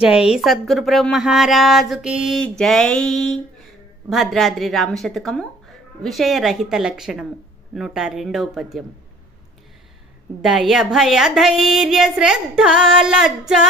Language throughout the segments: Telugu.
జై సద్గురు బ్రహ్మ మహారాజుకి జై. భద్రాద్రి రామశతకము విషయరహిత లక్షణము 102వ పద్యము. దయ భయ ధైర్య శ్రద్ధ లజ్జా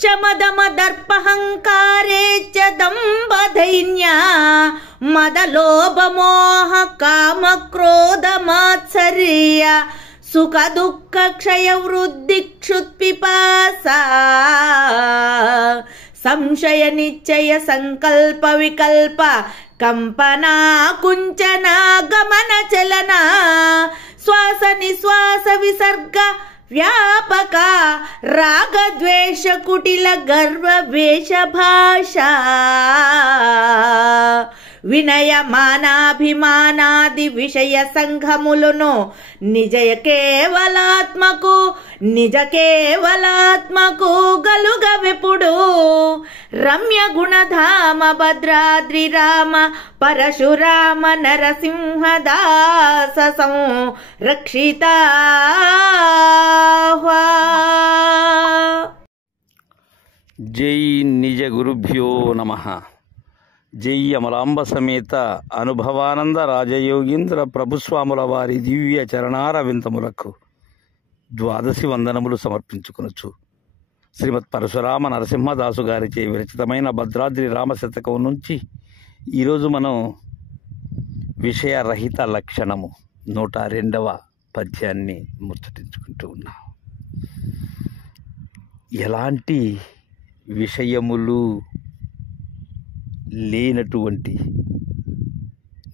శమదమ దర్పహంకారేచ్చ దంభ దైన్య మదలోభ మోహ కామ క్రోధ మాత్సర్య సుఖ దుఃఖ క్షయ వృద్ధి క్షుత్పిపాసా సంశయ నిశ్చయ సంకల్ప వికల్ప కంపనా కుంచన గమన చలన శ్వాస నిశ్వాస విసర్గ వ్యాపక రాగ ద్వేష కుటిల గర్వ వేష భాష వినయ మానాభిమానాది విషయ సంఘములను నిజ కేవలాత్మకు గలుగ విపుడు రమ్య గుణధామ భద్రాద్రి రామ పరశురామ నరసింహదాస సంరక్షిత. జై నిజ గురుభ్యో నమః. జై అమలాంబ సమేత అనుభవానంద రాజయోగీంద్ర ప్రభుస్వాముల వారి దివ్య చరణార వింతములకు ద్వాదశి వందనములు సమర్పించుకొనొచ్చు. శ్రీమద్ పరశురామ నరసింహదాసు గారిచే విరచితమైన భద్రాద్రి రామశతకం నుంచి ఈరోజు మనం విషయరహిత లక్షణము 102వ పద్యాన్ని ముచ్చటించుకుంటూ ఉన్నాం. ఎలాంటి విషయములు లేనటువంటి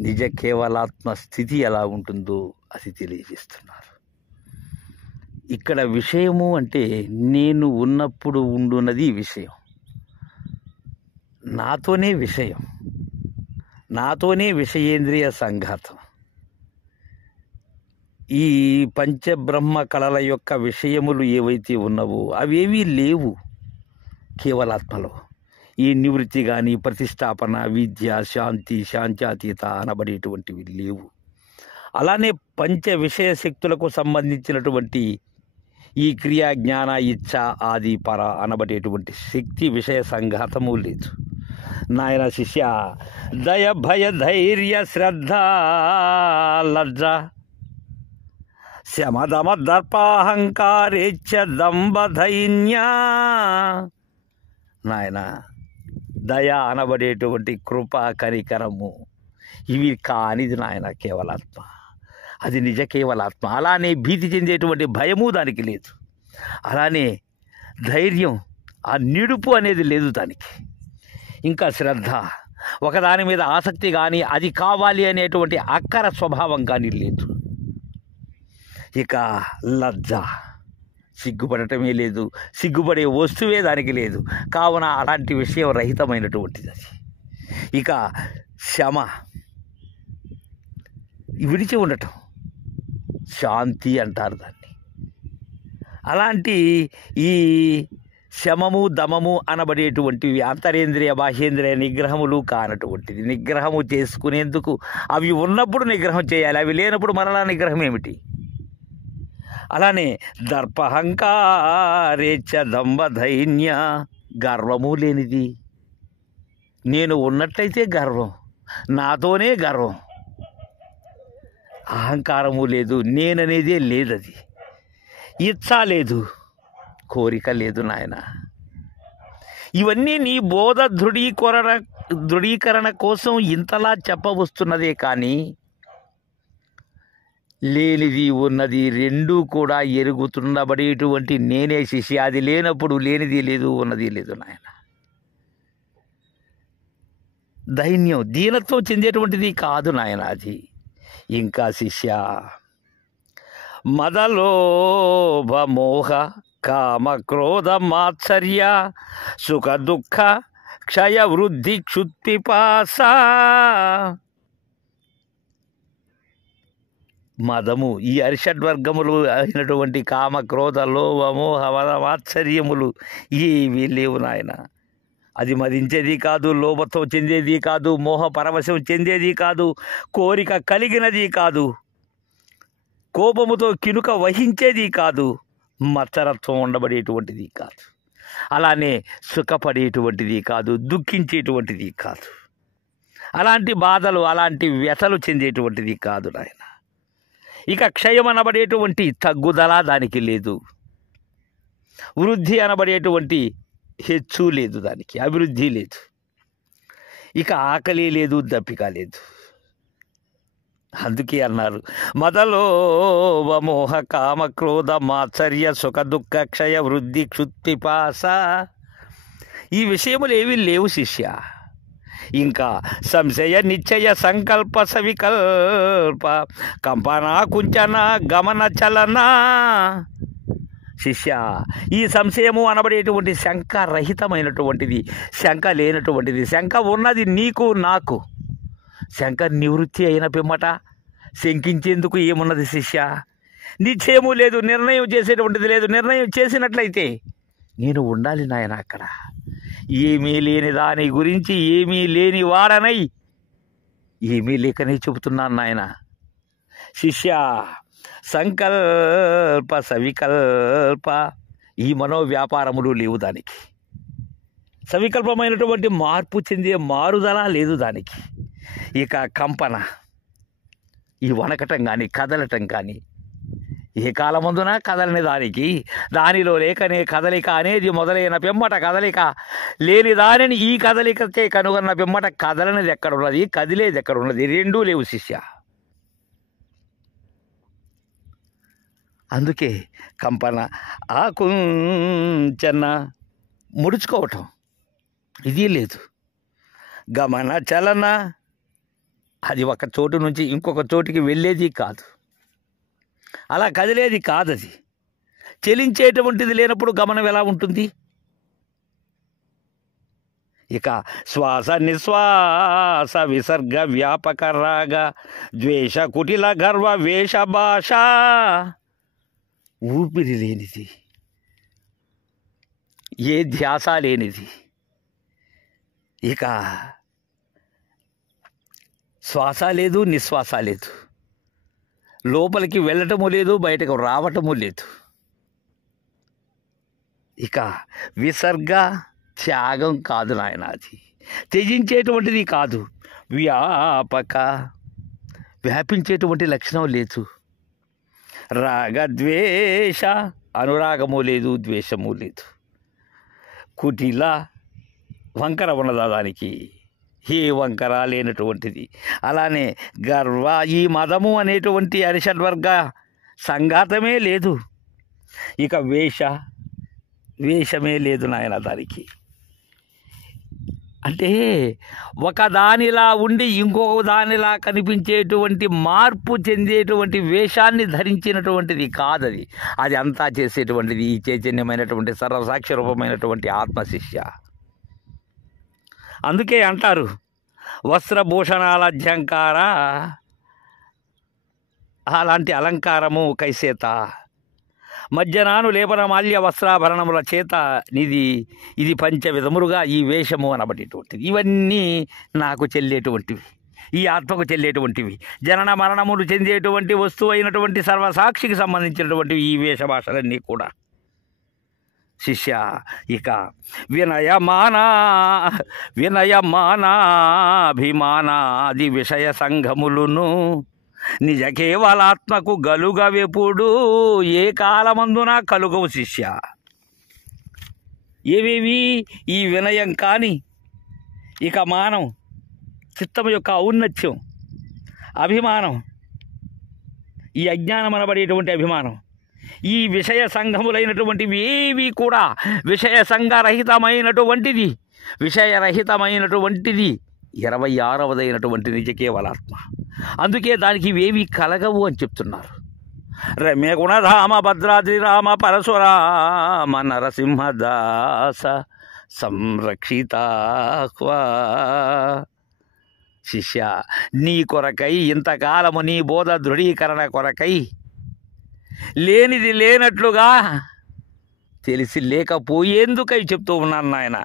నిజ కేవలాత్మ స్థితి ఎలా ఉంటుందో అది తెలియజేస్తున్నారు. ఇక్కడ విషయము అంటే నేను ఉన్నప్పుడు ఉండున్నది విషయం, నాతోనే విషయం, నాతోనే విషయేంద్రియ సంఘాతం. ఈ పంచబ్రహ్మ కళల యొక్క విషయములు ఏవైతే ఉన్నావో అవేవీ లేవు కేవలాత్మలో. ఈ నివృత్తి కానీ ప్రతిష్టాపన విద్య శాంతి శాంత్యాతీత అనబడేటువంటివి లేవు. అలానే పంచ విషయ శక్తులకు సంబంధించినటువంటి ఈ క్రియా జ్ఞాన ఇచ్ఛ ఆది పర అనబడేటువంటి శక్తి విషయ సంఘాతము లేదు. నాయన శిష్య, దయ భయ ధైర్య శ్రద్ధ లజ్జ శమదమ దర్పాహంకారేచ్ఛ దంభ దైన్య. నాయన, దయ అనబడేటువంటి కృప కనికరము ఇవి కానిది నాయన కేవలాత్మ, అది నిజ కేవలాత్మ. అలానే భీతి చెందేటువంటి భయము దానికి లేదు, అలానే ధైర్యం ఆ నిడుపు అనేది లేదు దానికి. ఇంకా శ్రద్ధ, ఒకదాని మీద ఆసక్తి కానీ అది కావాలి అనేటువంటి అక్కర స్వభావం కానీ లేదు. ఇక లజ్జ, సిగ్గుపడటమే లేదు, సిగ్గుపడే వస్తువే దానికి లేదు. కావున అలాంటి విషయం రహితమైనటువంటిది అది. ఇక శమ, విడిచి ఉండటం, శాంతి అంటారు దాన్ని. అలాంటి ఈ శమము దమము అనబడేటువంటివి అంతరేంద్రియ బాహ్యేంద్రియ నిగ్రహములు కానటువంటిది. నిగ్రహము చేసుకునేందుకు అవి ఉన్నప్పుడు నిగ్రహం చేయాలి, అవి లేనప్పుడు మరలా నిగ్రహం ఏమిటి? అలానే దర్పహంకారేచ్ఛ దంభ దైన్య, గర్వము లేనిది. నేను ఉన్నట్లయితే గర్వం, నాతోనే గర్వం. అహంకారము లేదు, నేననేదే లేదు. అది ఇచ్చ లేదు, కోరిక లేదు నాయన. ఇవన్నీ నీ బోధ ధృఢీకరణ కోసం ఇంతలా చెప్పవస్తున్నదే కానీ లేనిది ఉన్నది రెండూ కూడా ఎరుగుతుండబడేటువంటి నేనే శిష్య. అది లేనప్పుడు లేనిది లేదు, ఉన్నది లేదు నాయన. దైన్యం, దీనత్వం చెందేటువంటిది కాదు నాయన అది. ఇంకా శిష్య, మదలోభ మోహ కామ క్రోధ మాత్సర్య సుఖ దుఃఖ క్షయ వృద్ధి క్షుత్పిపాస. మదము, ఈ అరిషడ్వర్గములు అయినటువంటి కామ క్రోధ లోభ మోహ మద మాత్సర్యములు ఏవీ లేవు నాయన. అది మదించేది కాదు, లోభతో చెందేది కాదు, మోహ పరవశం చెందేది కాదు, కోరిక కలిగినది కాదు, కోపముతో కినుక వహించేది కాదు, మత్సరత్వం ఉండబడేటువంటిది కాదు. అలానే సుఖపడేటువంటిది కాదు, దుఃఖించేటువంటిది కాదు, అలాంటి బాధలు అలాంటి వ్యతలు చెందేటువంటిది కాదు నాయన. ఇక క్షయం అనబడేటువంటి తగ్గుదల దానికి లేదు, వృద్ధి అనబడేటువంటి హెచ్చు లేదు, దానికి అభివృద్ధి లేదు. ఇక ఆకలి లేదు, దప్పిక లేదు. అందుకే అన్నారు మదలోభ మోహ కామ క్రోధ మాత్సర్య సుఖ దుఃఖ క్షయ వృద్ధి క్షుత్పిపాస. ఈ విషయములు ఏవి లేవు శిష్య. ఇంకా సంశయ నిశ్చయ సంకల్ప సవికల్ప కంపన కుంచన గమన చలన. శిష్య, ఈ సంశయము అనబడేటువంటి శంక రహితమైనటువంటిది, శంక లేనటువంటిది. శంక ఉన్నది నీకు నాకు. శంక నివృత్తి అయిన పిమ్మట శంకించేందుకు ఏమున్నది శిష్య? నిశ్చయము లేదు, నిర్ణయం చేసేటువంటిది లేదు. నిర్ణయం చేసినట్లయితే నేను ఉండాలి నాయన అక్కడ. ఏమీ లేని దాని గురించి ఏమీ లేని వాడనై ఏమీ లేకనే చెబుతున్నాను నాయన. శిష్య, సంకల్ప సవికల్ప ఈ మనోవ్యాపారములు లేవు దానికి. సవికల్పమైనటువంటి మార్పు చెందే మారుదల లేదు దానికి. ఇక కంపన, ఈ వణకటం కానీ కదలటం కానీ ఏ కాలమందున కదలని దానికి, దానిలో లేకనే కదలిక అనేది మొదలైన పిమ్మట కదలిక లేని దానిని ఈ కదలికకే కనుగొన్న పిమ్మట కదలనిది ఎక్కడున్నది, కదిలేది ఎక్కడున్నది? రెండూ లేవు శిష్య. అందుకే కంపన, ఆకుంచన ముడుచుకోవటం ఇది లేదు. గమన చలన, అది ఒక చోటు నుంచి ఇంకొక చోటికి వెళ్ళేది కాదు, అలా కదిలేది కాదు. అది చెలించేటువంటిది లేనప్పుడు గమనం ఎలా ఉంటుంది? ఇక శ్వాస నిశ్వాస విసర్గ వ్యాపక రాగ ద్వేష కుటిల గర్వ వేష భాష, ఊపిరి లేనిది, ఏ ధ్యాస లేనిది. ఇక శ్వాస లేదు, నిశ్వాస లేదు, లోపలికి వెళ్ళటము లేదు, బయటకు రావటము లేదు. ఇక విసర్గ త్యాగం కాదు నాయన, అది త్యజించేటువంటిది కాదు. వ్యాపక వ్యాపించేటువంటి లక్షణం లేదు. రాగద్వేష అనురాగము లేదు, ద్వేషము లేదు. కుటిల వంకర ఉన్నదా దానికి? ఏ వంకర లేనటువంటిది. అలానే గర్వ, ఈ మదము అనేటువంటి అరిషడ్వర్గ సంఘాతమే లేదు. ఇక వేషమే లేదు నాయన దానికి. అంటే ఒక దానిలా ఉండి ఇంకొక దానిలా కనిపించేటువంటి మార్పు చెందేటువంటి వేషాన్ని ధరించినటువంటిది కాదది. అది అంతా చేసేటువంటిది ఈ చైతన్యమైనటువంటి సర్వసాక్షి రూపమైనటువంటి ఆత్మశిష్య. అందుకే అంటారు వస్త్రభూషణాల అలంకార, అలాంటి అలంకారము కైసేత మధ్యనాను లేపన మాల్య వస్త్రాభరణముల చేత ఇది పంచవిధములుగా ఈ వేషము అనబడేటువంటిది. ఇవన్నీ నాకు చెల్లేటువంటివి, ఈ ఆత్మకు చెల్లేటువంటివి. జనన మరణములు చెందేటువంటి వస్తువు అయినటువంటి సర్వసాక్షికి సంబంధించినటువంటివి ఈ వేషభాషలన్నీ కూడా. శిష్య, ఇక వినయమానాభిమానాది విషయ సంఘములును నిజ కేవలాత్మకు గలుగవెప్పుడు ఏ కాలమందున కలుగవు శిష్య. ఏవేవి? ఈ వినయం కానీ, ఇక మానం, చిత్తం యొక్క ఔన్నత్యం, అభిమానం, ఈ అజ్ఞానం అనబడేటువంటి అభిమానం, ఈ విషయ సంఘములైనటువంటివి ఏవి కూడా విషయరహితమైనటువంటిది 26వదైనటువంటి నిజ కేవలాత్మ. అందుకే దానికి ఇవేవి కలగవు అని చెప్తున్నారు. రమ్య గుణధామ భద్రాద్రి రామ పరశురామ నరసింహదాస సంరక్షితాహ్వా. శిష్య, నీ కొరకై ఇంతకాలము నీ బోధ దృఢీకరణ కొరకై లేనిది లేనట్లుగా తెలిసి లేకపోయేందుకై చెప్తూ ఉన్నాను నాయన.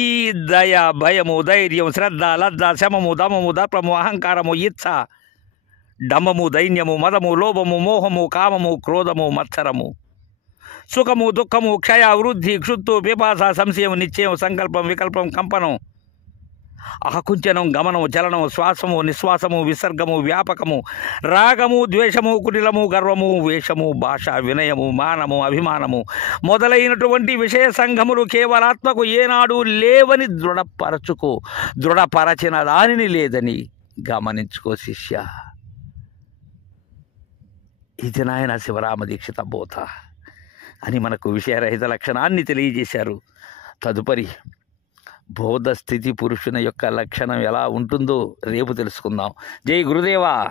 ఈ దయ, భయము, ధైర్యం, శ్రద్ధ, లజ్జ, శమము, దమము, దర్పము, అహంకారము, ఇచ్ఛ, డంబము, దైన్యము, మదము, లోభము, మోహము, కామము, క్రోధము, మత్సరము, సుఖము దుఃఖము క్షయ వృద్ధి క్షుత్తు పిపాస సంశయం నిశ్చయం సంకల్పం వికల్పం కంపనం ఆకుంచనం గమనం చలనం శ్వాసము నిశ్వాసము విసర్గము వ్యాపకము రాగము ద్వేషము కుటిలము గర్వము వేషము భాష వినయము మానము అభిమానము మొదలైనటువంటి విషయ సంఘములు కేవలాత్మకు ఏనాడు లేవని దృఢపరచిన దానిని లేదని గమనించుకో శిష్య. ఇది నాయన శివరామ దీక్షిత బోధ అని మనకు విషయరహిత లక్షణాన్ని తెలియజేశారు. తదుపరి బోధ స్థితి పురుషుని యొక్క లక్షణం ఎలా ఉంటుందో రేపు తెలుసుకుందాం. జై గురుదేవా.